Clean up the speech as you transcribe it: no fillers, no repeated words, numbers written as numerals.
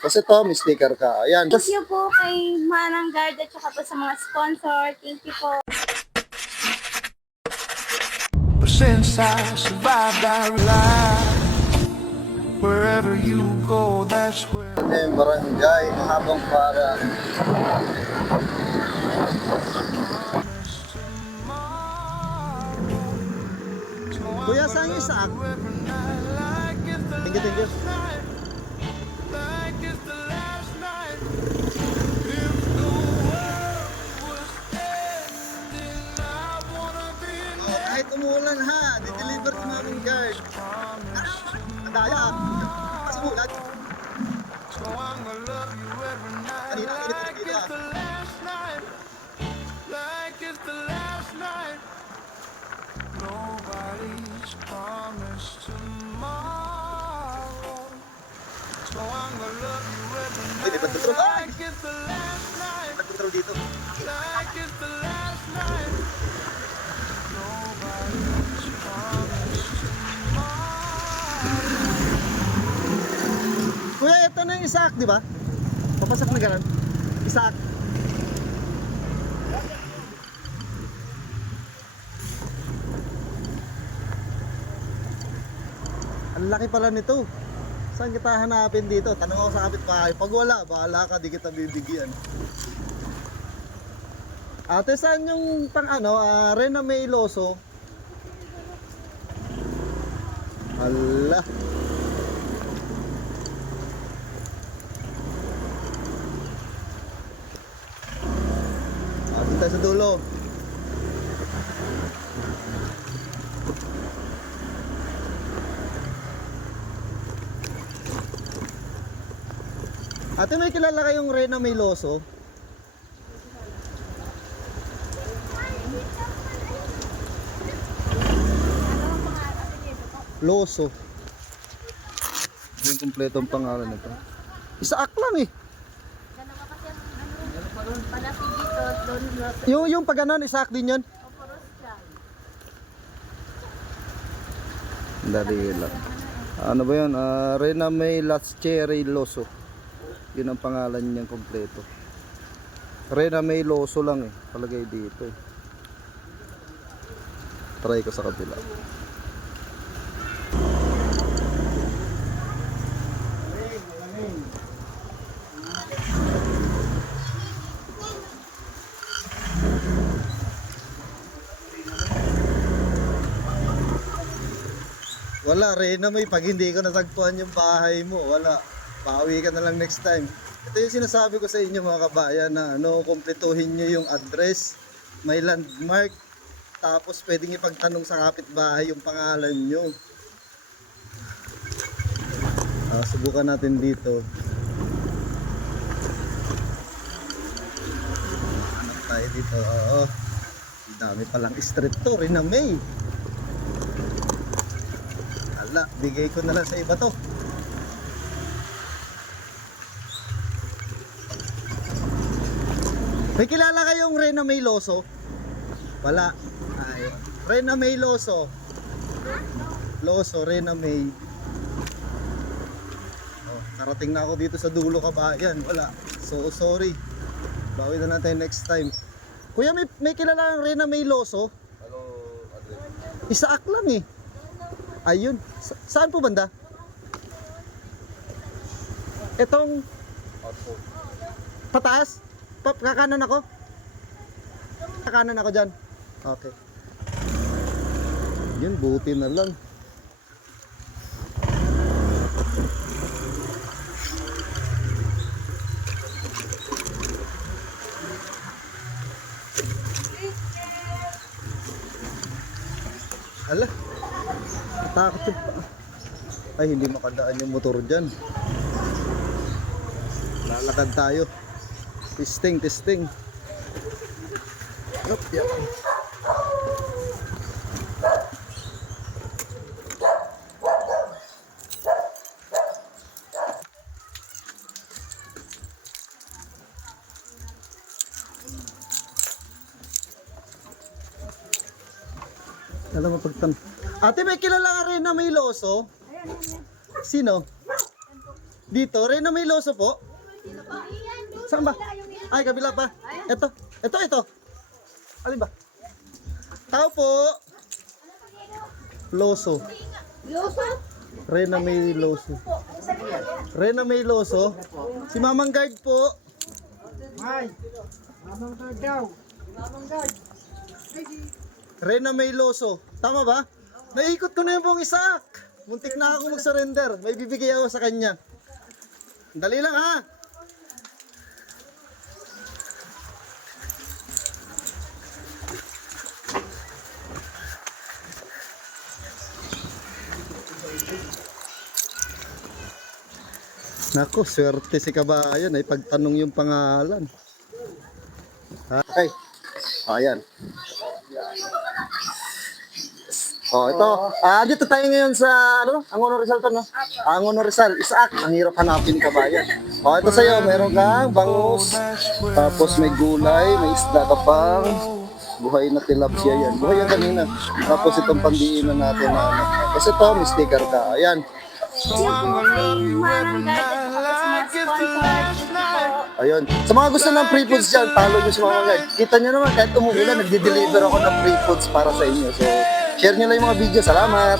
Kasi to, may sticker ka. Ayan. Thank you po kay Manang Guard at saka po sa mga sponsor. Thank you po. But since I survived, I realized wherever you go, that's where. Barangay, habang para. Kuya, saan yung isa? Thank you, thank you. Oh, kahit umuulan ha, di-deliver si Maming Guard. Madaya. Kasi umulan. Kanina, kanina. Nobody's promised tomorrow, so I'm gonna love you every Uy, may pagtutrol. Ay! like it's the last night, Pagtutrol dito. like it's the last night. Nobody's promised tomorrow. Kuya, ito na yung Isaac, di ba? Papasok na gano'n. Isaac. Ang laki pala nito. Saan kita hanapin dito? Tanong ako sa kapitbahay. Pag wala, bahala ka, di kita bibigyan. Ate, saan yung pang ano, Rena May Loso? Hala. Atin tayo sa dulo. Ate, may kilala kayong Rena May Loso? Loso. Yung kompletong pangalan nito. Isaac lang eh. Dalawa kasi ang palapit dito, doon Yung pag ganon, Isaac din yun? Oporos siya. Dali lang. Ano ba yun? Rena May Cherry Loso. Yun ang pangalan niyang kompleto. Rena May Loso lang eh. Palagay dito eh. Try ko sa kabila. Wala, Rena May, pag hindi ko natagpuan yung bahay mo, wala. Pauwi ka na lang next time. Ito yung sinasabi ko sa inyo mga kabayan na kumpletuhin nyo yung address, may landmark, tapos pwedeng ipagtanong sa kapitbahay yung pangalan nyo. Subukan natin dito. Hanap tayo dito, oo. Dami palang street to, Rena May. Hala, bigay ko na lang sa iba to. May kilala kayong Rena May Loso? Wala. Ay, Rena May Loso. Loso, Rena May. Oh, karating na ako dito sa dulo kabayan. Wala. So sorry. Bawi na natin next time. Kuya, may kilala kang Rena May Loso? Hello, Isaac lang eh. Ayun. Saan po banda? Etong pataas? Kakanan ako? Kakanan ako dyan. Okay. Yun, buti na lang. Ala, natakot yung ay, hindi makadaan yung motor dyan. Lalakad tayo. Testing, testing. Yup, yup. Alam mo pagtan. Ate, may kilala ka rin na may loso? Sino? Dito, Reyna may loso po. Saan ba? Ay, kabila pa. Ito. Alin ba? Tao po. Loso. Reyna may loso. Reyna may loso. Si Mamang Guard po. Reyna may loso. Tama ba? Naikot ko na yung buong Isaac. Muntik na ako mag-surrender. May bibigay ako sa kanya. Dali lang ha. Naku, swerte si kabayan ay pagtanong yung pangalan. Ay, ayan. Ito. Dito tayo ngayon sa, Angono Rizal to, no? Angono Rizal, Isaac. Ang hirap hanapin kabayan. Ito sa'yo, meron kang bangus. Tapos may gulay, may isda ka pang. Buhay na tilapia yan. Buhay yan kanina. Tapos itong pandiinan natin na ano. Tapos ito, may sticker ka. Ayan. Ayun. Sa mga gusto ng free foods dyan, follow nyo sa mga guide. Kita nyo naman, kahit umuulan, nagdi-deliver ako ng free foods para sa inyo. So, share nyo lang yung mga video. Salamat!